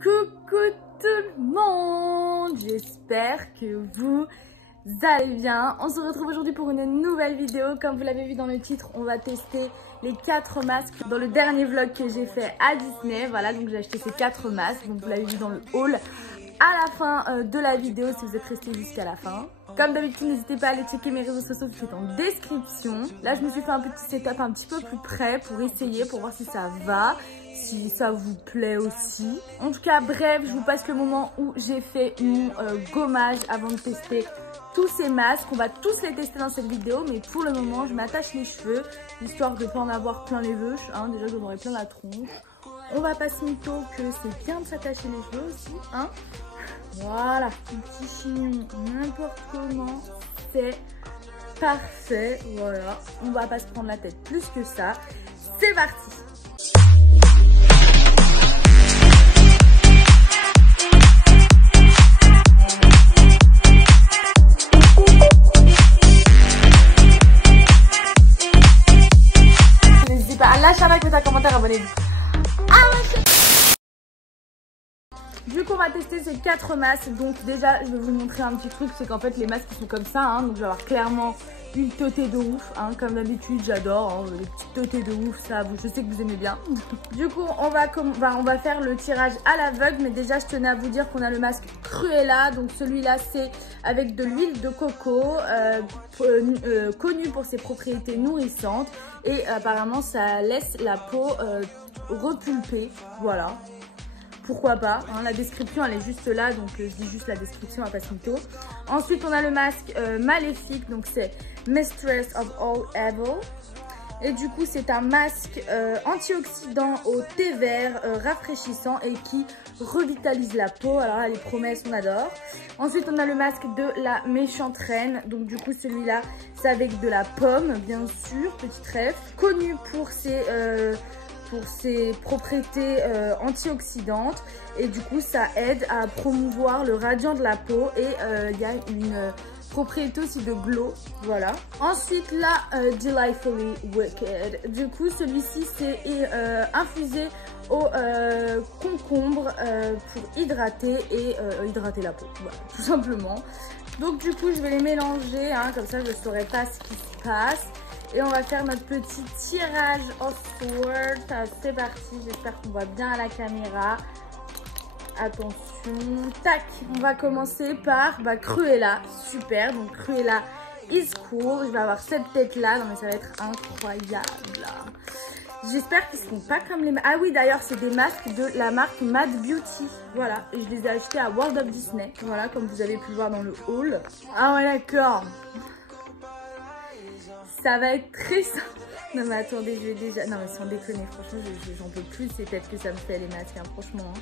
Coucou tout le monde, j'espère que vous allez bien. On se retrouve aujourd'hui pour une nouvelle vidéo. Comme vous l'avez vu dans le titre, on va tester les 4 masques dans le dernier vlog que j'ai fait à Disney. Voilà, donc j'ai acheté ces 4 masques, donc vous l'avez vu dans le haul à la fin de la vidéo si vous êtes resté jusqu'à la fin. Comme d'habitude, n'hésitez pas à aller checker mes réseaux sociaux qui sont en description. Là, je me suis fait un petit setup un petit peu plus près pour essayer, pour voir si ça va, si ça vous plaît aussi. En tout cas, bref, je vous passe le moment où j'ai fait mon gommage avant de tester tous ces masques. On va tous les tester dans cette vidéo, mais pour le moment, je m'attache les cheveux, histoire de ne pas en avoir plein les veuches. Hein. Déjà, j'en aurais plein la tronche. On va pas se mytho que c'est bien de s'attacher les cheveux aussi, hein. Voilà, un petit chignon, n'importe comment, c'est parfait, voilà. On va pas se prendre la tête plus que ça. C'est parti! N'hésitez pas à lâcher un like, mettre un commentaire, abonnez-vous. Vu qu'on va tester ces 4 masques, donc déjà je vais vous montrer un petit truc, c'est qu'en fait les masques ils sont comme ça, hein, donc je vais avoir clairement une teuté de ouf, hein, comme d'habitude j'adore, hein, les petites teutés de ouf, ça je sais que vous aimez bien. Du coup on va faire le tirage à l'aveugle, mais déjà je tenais à vous dire qu'on a le masque Cruella, donc celui-là c'est avec de l'huile de coco, connu pour ses propriétés nourrissantes, et apparemment ça laisse la peau repulpée, voilà. Pourquoi pas, hein, la description elle est juste là, donc je dis juste la description à pas se mytho. Ensuite on a le masque maléfique, donc c'est Mistress of All Evil. Et du coup c'est un masque antioxydant au thé vert rafraîchissant et qui revitalise la peau. Alors là les promesses on adore. Ensuite on a le masque de la méchante reine, donc du coup celui-là c'est avec de la pomme bien sûr, petite rêve, connu pour ses propriétés antioxydantes, et du coup ça aide à promouvoir le radiant de la peau, et il y a une propriété aussi de glow, voilà. Ensuite la Delightfully Wicked, du coup celui-ci c'est infusé au concombre pour hydrater et hydrater la peau, voilà, tout simplement. Donc du coup je vais les mélanger, hein, comme ça je ne saurai pas ce qui se passe. Et on va faire notre petit tirage au sort. C'est parti, j'espère qu'on voit bien à la caméra. Attention, tac. On va commencer par Cruella, super. Donc Cruella is cool. Je vais avoir cette tête là, non mais ça va être incroyable. J'espère qu'ils seront pas comme les... Ah oui d'ailleurs c'est des masques de la marque Mad Beauty. Voilà, et je les ai achetés à World of Disney. Voilà, comme vous avez pu le voir dans le haul. Ah ouais d'accord. Ça va être très simple. Non mais attendez, je vais déjà... Non mais sans déconner, franchement, j'en peux plus ces têtes que ça me fait les masques, hein, franchement.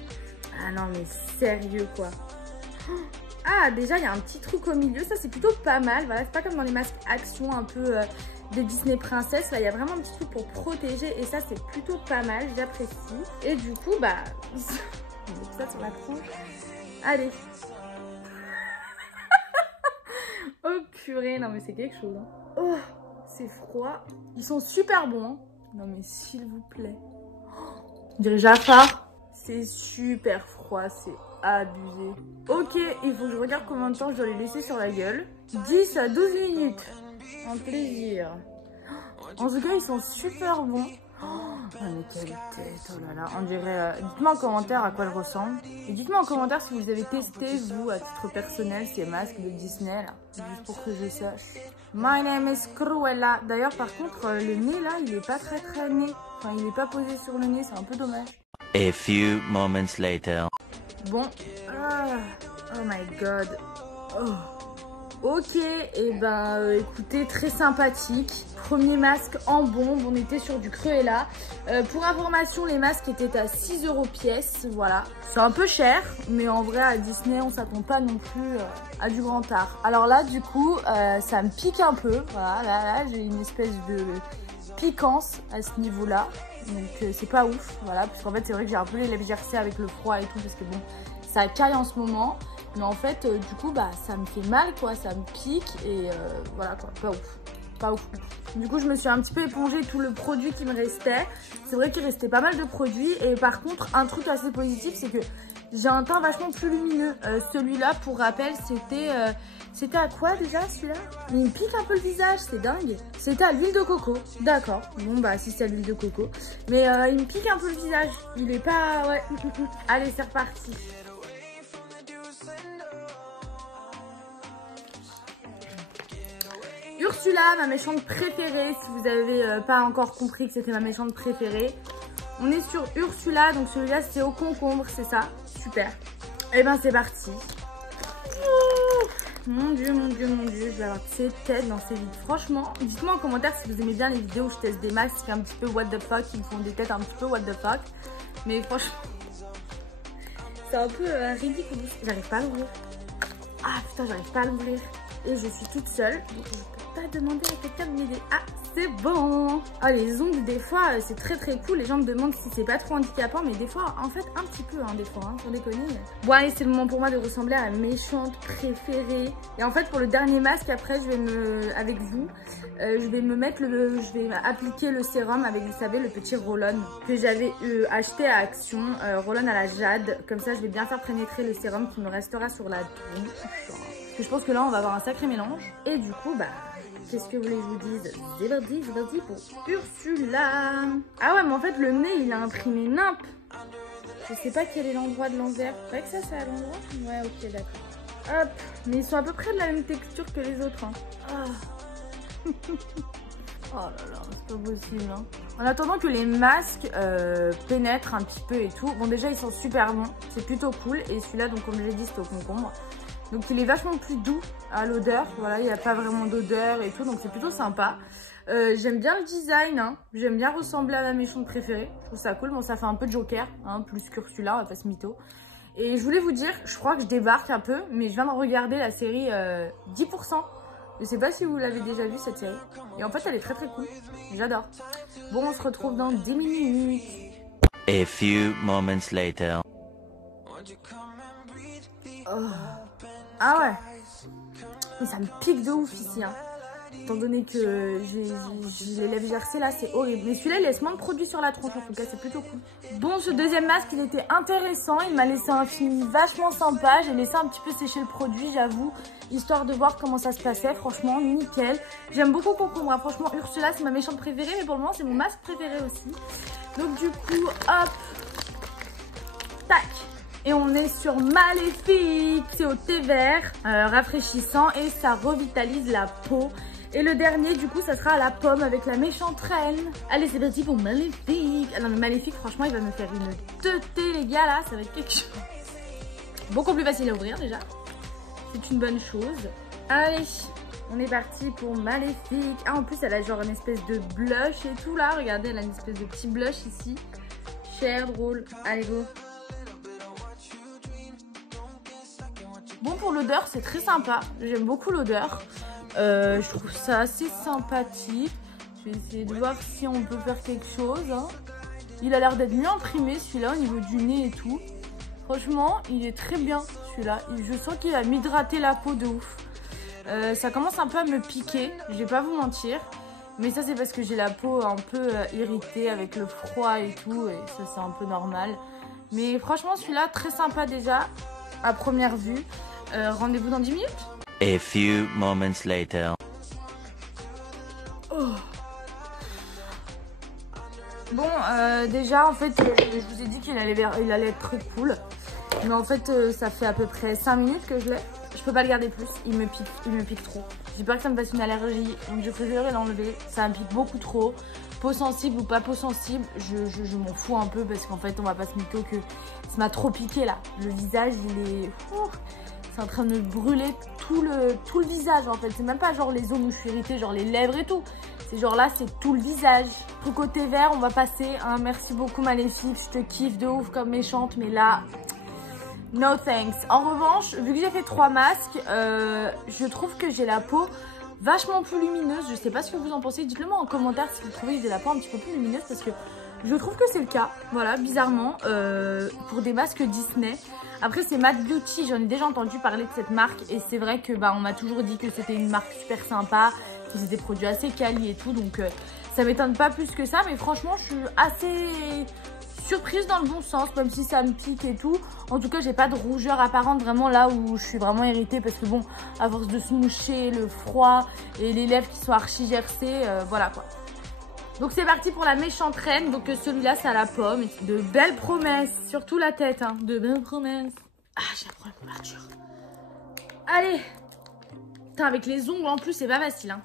Ah non mais sérieux quoi. Ah déjà, il y a un petit truc au milieu, ça c'est plutôt pas mal. Voilà, c'est pas comme dans les masques action un peu des Disney princesses. Là, il y a vraiment un petit truc pour protéger et ça c'est plutôt pas mal, j'apprécie. Et du coup, on met ça sur la tronche. Allez. Oh purée, non mais c'est quelque chose. Hein. Oh. C'est froid. Ils sont super bons. Hein. Non mais s'il vous plaît. On dirait Jafar. C'est super froid, c'est abusé. Ok, il faut que je regarde combien de temps je dois les laisser sur la gueule. 10 à 12 minutes. Un plaisir. En tout cas, ils sont super bons. Oh mais quelle tête, oh là là. On dirait... dites-moi en commentaire à quoi elles ressemblent. Et dites-moi en commentaire si vous avez testé, vous, à titre personnel, ces masques de Disney, là. Juste pour que je sache. My name is Cruella. D'ailleurs, par contre, le nez, là, il est pas très né. Enfin, il est pas posé sur le nez, c'est un peu dommage. A few moments later. Bon. Oh my god. Oh. Ok, et écoutez, très sympathique. Premier masque en bombe, on était sur du Cruella. Pour information, les masques étaient à 6 € pièce, voilà. C'est un peu cher, mais en vrai à Disney, on s'attend pas non plus à du grand art. Alors là, du coup, ça me pique un peu. Voilà, là j'ai une espèce de piquance à ce niveau-là. Donc c'est pas ouf, voilà. Parce qu'en fait, c'est vrai que j'ai un peu les lèvres gercées avec le froid et tout, parce que bon, ça caille en ce moment. Mais en fait, du coup, ça me fait mal, quoi. Ça me pique et voilà, quoi. Pas ouf. Pas ouf. Du coup, je me suis un petit peu épongé tout le produit qui me restait. C'est vrai qu'il restait pas mal de produits. Et par contre, un truc assez positif, c'est que J'ai un teint vachement plus lumineux. Celui-là, pour rappel, c'était à quoi déjà celui-là? Mais il me pique un peu le visage, c'est dingue. C'était à l'huile de coco. D'accord. Bon bah si c'est à l'huile de coco. Mais il me pique un peu le visage. Il est pas... Ouais. Allez, c'est reparti. Ursula, ma méchante préférée. Si vous avez pas encore compris que c'était ma méchante préférée. On est sur Ursula. Donc celui-là, c'est au concombre, c'est ça? Super. Et ben c'est parti. Mon dieu, mon dieu, mon dieu, je vais avoir ces têtes dans ces vidéos. Franchement, dites-moi en commentaire si vous aimez bien les vidéos où je teste des masques un petit peu what the fuck, qui me font des têtes un petit peu what the fuck. Mais franchement, c'est un peu ridicule. J'arrive pas à l'ouvrir. Ah putain, j'arrive pas à l'ouvrir. Et je suis toute seule, donc je peux pas demander à quelqu'un de m'aider. Ah, c'est bon. Ah, les ongles, des fois, c'est très très cool. Les gens me demandent si c'est pas trop handicapant, mais des fois, en fait, un petit peu, hein, des fois, hein, sans déconner. Bon, allez, c'est le moment pour moi de ressembler à ma méchante préférée. Et en fait, pour le dernier masque, après, je vais avec vous, je vais me mettre je vais appliquer le sérum avec, vous savez, le petit roll-on que j'avais acheté à Action, roll-on à la jade. Comme ça, je vais bien faire pénétrer le sérum qui me restera sur la tronche. Je pense que là, on va avoir un sacré mélange. Et du coup, bah... Qu'est-ce que vous voulez que je vous dise? C'est parti pour Ursula. Ah ouais, mais en fait, le nez, il a imprimé nimp. Je sais pas quel est l'endroit de l'envers. C'est vrai que ça, c'est à l'endroit? Ouais, ok, d'accord. Hop. Mais ils sont à peu près de la même texture que les autres. Hein. Ah. Oh là là, c'est pas possible. Hein. En attendant que les masques pénètrent un petit peu et tout. Bon, déjà, ils sont super bons. C'est plutôt cool. Et celui-là, donc, comme je l'ai dit, c'est au concombre. Donc il est vachement plus doux à l'odeur, voilà, il n'y a pas vraiment d'odeur et tout, donc c'est plutôt sympa. J'aime bien le design, hein. J'aime bien ressembler à ma méchante préférée, je trouve ça cool. Bon, ça fait un peu Joker, hein, plus qu'Ursula, on va pas se mytho. Et je voulais vous dire, je crois que je débarque un peu, mais je viens de regarder la série 10%. Je sais pas si vous l'avez déjà vu cette série. Et en fait, elle est très très cool, j'adore. Bon, on se retrouve dans 10 minutes. A few moments later. Oh. Ah ouais. Mais ça me pique de ouf ici, hein. Étant donné que j'ai les lèvres gercées là, c'est horrible. Mais celui-là, il laisse moins de produit sur la tronche, en tout cas, c'est plutôt cool. Bon, ce deuxième masque, il était intéressant. Il m'a laissé un fini vachement sympa. J'ai laissé un petit peu sécher le produit, j'avoue, histoire de voir comment ça se passait. Franchement, nickel. J'aime beaucoup concombre, hein. Franchement, Ursula, c'est ma méchante préférée, mais pour le moment, c'est mon masque préféré aussi. Donc du coup, hop, tac. Et on est sur Maléfique, c'est au thé vert, rafraîchissant et ça revitalise la peau. Et le dernier, du coup, ça sera à la pomme avec la méchante reine. Allez, c'est parti pour Maléfique. Ah non, mais Maléfique, franchement, il va me faire une teutée, les gars, là, ça va être quelque chose. Beaucoup plus facile à ouvrir, déjà. C'est une bonne chose. Allez, on est parti pour Maléfique. Ah, en plus, elle a genre une espèce de blush et tout, là. Regardez, elle a une espèce de petit blush ici. Cher, drôle. Allez, go. Bon, pour l'odeur, c'est très sympa. J'aime beaucoup l'odeur. Je trouve ça assez sympathique. Je vais essayer de voir si on peut faire quelque chose. Hein. Il a l'air d'être mieux imprimé, celui-là, au niveau du nez et tout. Franchement, il est très bien, celui-là. Je sens qu'il va m'hydrater la peau de ouf. Ça commence un peu à me piquer, je vais pas vous mentir. Mais ça, c'est parce que j'ai la peau un peu irritée avec le froid et tout. Et ça, c'est un peu normal. Mais franchement, celui-là, très sympa déjà, à première vue. Rendez-vous dans 10 minutes. A few moments later. Oh. Bon, déjà, en fait, je vous ai dit qu'il allait être très cool. Mais en fait, ça fait à peu près 5 minutes que je l'ai. Je peux pas le garder plus, il me pique trop. J'ai peur que ça me fasse une allergie, donc je préférerais l'enlever. Ça me pique beaucoup trop. Peau sensible ou pas peau sensible, je m'en fous un peu parce qu'en fait, on va pas se mytho que ça m'a trop piqué là. Le visage, il est... C'est en train de me brûler tout le visage en fait. C'est même pas genre les zones où je suis irritée, genre les lèvres et tout. C'est genre là, c'est tout le visage. Tout côté vert, on va passer. Hein. Merci beaucoup Maléfique, je te kiffe de ouf comme méchante, mais là, no thanks. En revanche, vu que j'ai fait 3 masques, je trouve que j'ai la peau vachement plus lumineuse. Je sais pas ce que vous en pensez. Dites-le moi en commentaire si vous trouvez que j'ai la peau un petit peu plus lumineuse parce que je trouve que c'est le cas. Voilà, bizarrement, pour des masques Disney. Après, c'est Matte Beauty. J'en ai déjà entendu parler de cette marque et c'est vrai que on m'a toujours dit que c'était une marque super sympa, que c'était des produits assez quali et tout. Donc, ça m'étonne pas plus que ça. Mais franchement, je suis assez surprise dans le bon sens, même si ça me pique et tout. En tout cas, j'ai pas de rougeur apparente vraiment là où je suis vraiment irritée parce que bon, à force de se moucher, le froid et les lèvres qui sont archi gercées, voilà quoi. Donc c'est parti pour la méchante reine. Donc celui-là, c'est à la pomme. De belles promesses, surtout la tête, hein. De belles promesses. Ah, j'ai un problème de couverture. Allez. Putain, avec les ongles en plus, c'est pas facile, hein.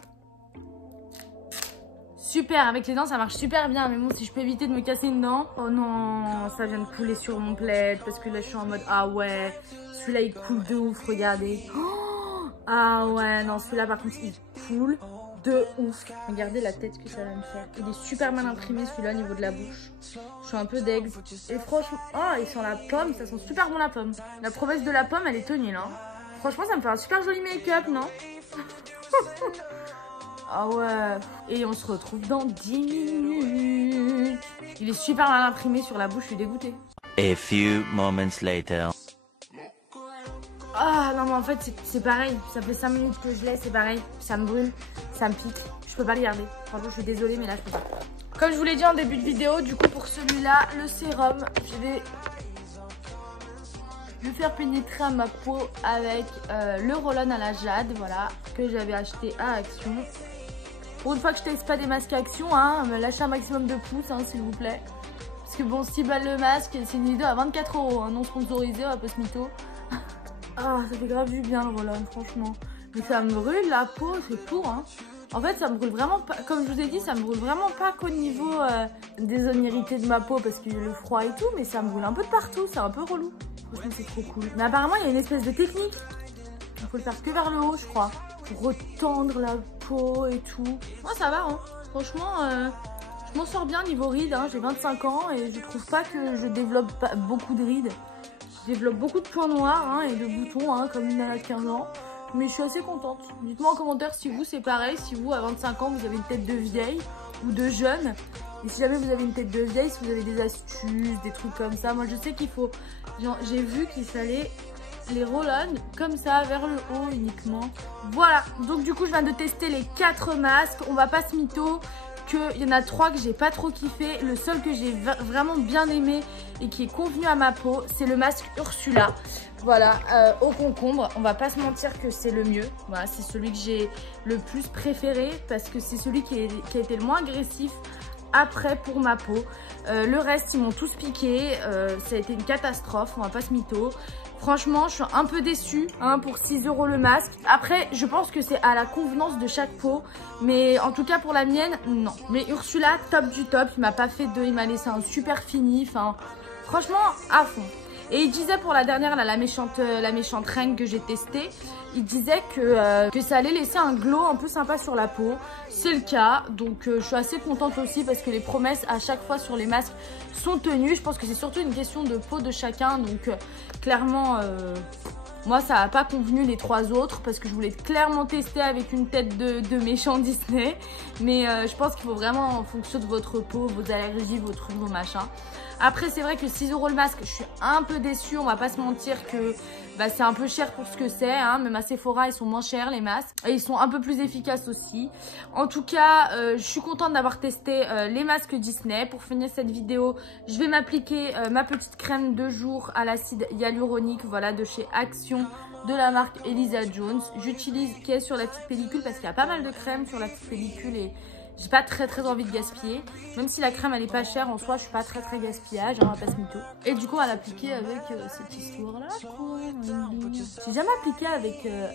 Super, avec les dents ça marche super bien, mais bon, si je peux éviter de me casser une dent. Oh non, ça vient de couler sur mon plaid parce que là je suis en mode ah ouais, celui-là il coule de ouf, regardez. Oh, ah ouais, non, celui-là par contre il coule de ouf. Regardez la tête que ça va me faire. Il est super mal imprimé celui-là au niveau de la bouche. Je suis un peu d'ex. Et franchement, oh, il sent la pomme, ça sent super bon la pomme. La promesse de la pomme elle est tenue là. Franchement, ça me fait un super joli make-up, non? Ah ouais. Et on se retrouve dans 10 minutes. Il est super mal imprimé sur la bouche, je suis dégoûtée. A few moments later. Ah non mais en fait c'est pareil. Ça fait 5 minutes que je l'ai, c'est pareil. Ça me brûle, ça me pique. Je peux pas le garder. Franchement, je suis désolée, mais là je peux pas. Comme je vous l'ai dit en début de vidéo, du coup pour celui-là, le sérum, je vais le faire pénétrer à ma peau avec le roll-on à la jade, voilà, que j'avais acheté à Action. Pour une fois que je teste pas des masques à Action, hein, me lâchez un maximum de pouces, hein, s'il vous plaît. Parce que bon, 6 balles le masque, c'est une vidéo à 24 €, hein, non sponsorisé, on va pas se mytho. Ah, ça fait grave du bien le roll-on, franchement. Mais ça me brûle la peau, c'est pour, hein. En fait, ça me brûle vraiment pas, comme je vous ai dit, ça me brûle vraiment pas qu'au niveau des zones irritées de ma peau parce qu'il y a le froid et tout, mais ça me brûle un peu de partout, c'est un peu relou. Franchement, c'est trop cool. Mais apparemment, il y a une espèce de technique. Il faut le faire que vers le haut, je crois. Pour retendre la peau et tout. Moi, ça va, hein. Franchement, je m'en sors bien niveau rides. Hein. J'ai 25 ans et je trouve pas que je développe beaucoup de rides. Je développe beaucoup de points noirs hein, et de boutons, hein, comme une nana de 15 ans. Mais je suis assez contente. Dites-moi en commentaire si vous, c'est pareil. Si vous, à 25 ans, vous avez une tête de vieille ou de jeune. Et si jamais vous avez une tête de vieille, si vous avez des astuces, des trucs comme ça. Moi, je sais qu'il faut... J'ai vu qu'il fallait les roll-on comme ça, vers le haut uniquement. Voilà. Donc, du coup, je viens de tester les 4 masques. On va pas se mytho. Il y en a 3 que j'ai pas trop kiffé. Le seul que j'ai vraiment bien aimé et qui est convenu à ma peau, c'est le masque Ursula. Voilà, au concombre. On va pas se mentir que c'est le mieux. Voilà, c'est celui que j'ai le plus préféré parce que c'est celui qui a été le moins agressif après pour ma peau. Le reste, ils m'ont tous piqué. Ça a été une catastrophe, on va pas se mytho. Franchement, je suis un peu déçue hein, pour 6 € le masque. Après, je pense que c'est à la convenance de chaque peau. Mais en tout cas, pour la mienne, non. Mais Ursula, top du top. Il m'a pas fait de... Il m'a laissé un super fini. Enfin, franchement, à fond. Et il disait pour la dernière, là, la méchante reine que j'ai testée, il disait que ça allait laisser un glow un peu sympa sur la peau. C'est le cas, donc je suis assez contente aussi parce que les promesses à chaque fois sur les masques sont tenues. Je pense que c'est surtout une question de peau de chacun, donc clairement... moi, ça n'a pas convenu les 3 autres parce que je voulais clairement tester avec une tête de méchant Disney. Mais je pense qu'il faut vraiment en fonction de votre peau, vos allergies, vos trucs, vos machins. Après, c'est vrai que 6 € le masque, je suis un peu déçue. On va pas se mentir que bah, c'est un peu cher pour ce que c'est. Hein. Même à Sephora, ils sont moins chers les masques. Et ils sont un peu plus efficaces aussi. En tout cas, je suis contente d'avoir testé les masques Disney. Pour finir cette vidéo, je vais m'appliquer ma petite crème de jour à l'acide hyaluronique. Voilà, de chez Action. De la marque Elisa Jones. J'utilise qui est sur la petite pellicule parce qu'il y a pas mal de crème sur la petite pellicule et j'ai pas très envie de gaspiller. Même si la crème elle est pas chère en soi, je suis pas très gaspillage, hein, on va pas se mytho. Et du coup on va l'appliquer avec cette histoire là. J'ai jamais appliqué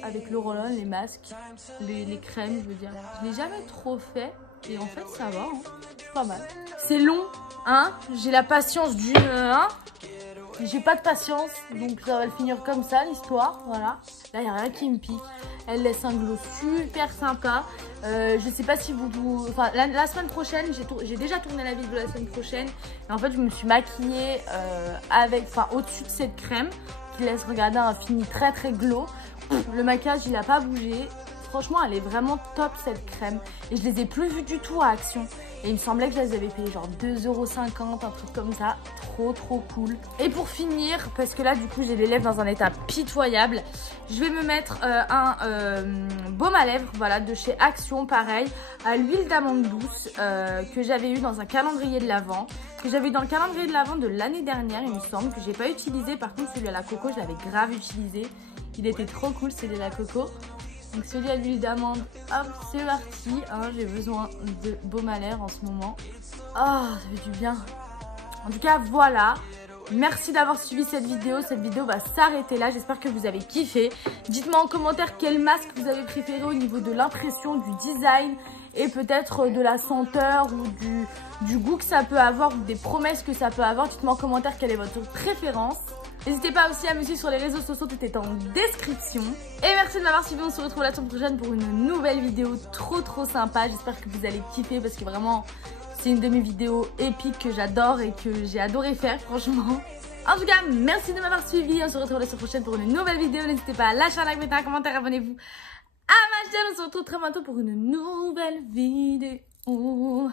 avec le roll-on, les masques, les crèmes je veux dire. Je l'ai jamais trop fait et en fait ça va, hein. Pas mal. C'est long, hein. J'ai la patience d'une... hein. J'ai pas de patience, donc ça va le finir comme ça l'histoire, voilà. Là, il n'y a rien qui me pique. Elle laisse un glow super sympa. Je sais pas si vous... Enfin, la semaine prochaine, j'ai déjà tourné la vidéo la semaine prochaine. Et en fait, je me suis maquillée au-dessus de cette crème qui laisse regarder un fini très glow. Le maquillage, il a pas bougé. franchement elle est vraiment top cette crème. Et je les ai plus vues du tout à Action. Et il me semblait que je les avais payées genre 2,50 €, un truc comme ça. Trop cool. Et pour finir, parce que là du coup j'ai les lèvres dans un état pitoyable, je vais me mettre un baume à lèvres, voilà, de chez Action, pareil, à l'huile d'amande douce, que j'avais eu dans un calendrier de l'Avent, que j'avais eu dans le calendrier de l'Avent de l'année dernière, il me semble, que j'ai pas utilisé. Par contre celui à la coco, je l'avais grave utilisé. Il était trop cool, celui à la coco. Donc celui à l'huile d'amande, hop, c'est parti, hein, j'ai besoin de baume à lèvres en ce moment. Oh, ça fait du bien. En tout cas, voilà. Merci d'avoir suivi cette vidéo va s'arrêter là, j'espère que vous avez kiffé. Dites-moi en commentaire quel masque vous avez préféré au niveau de l'impression, du design et peut-être de la senteur ou du goût que ça peut avoir ou des promesses que ça peut avoir. Dites-moi en commentaire quelle est votre préférence. N'hésitez pas aussi à me suivre sur les réseaux sociaux, tout est en description. Et merci de m'avoir suivi, on se retrouve la semaine prochaine pour une nouvelle vidéo trop sympa. J'espère que vous allez kiffer parce que vraiment c'est une de mes vidéos épiques que j'adore et que j'ai adoré faire franchement. En tout cas, merci de m'avoir suivi, on se retrouve la semaine prochaine pour une nouvelle vidéo. N'hésitez pas à lâcher un like, mettez un commentaire, abonnez-vous à ma chaîne. On se retrouve très bientôt pour une nouvelle vidéo.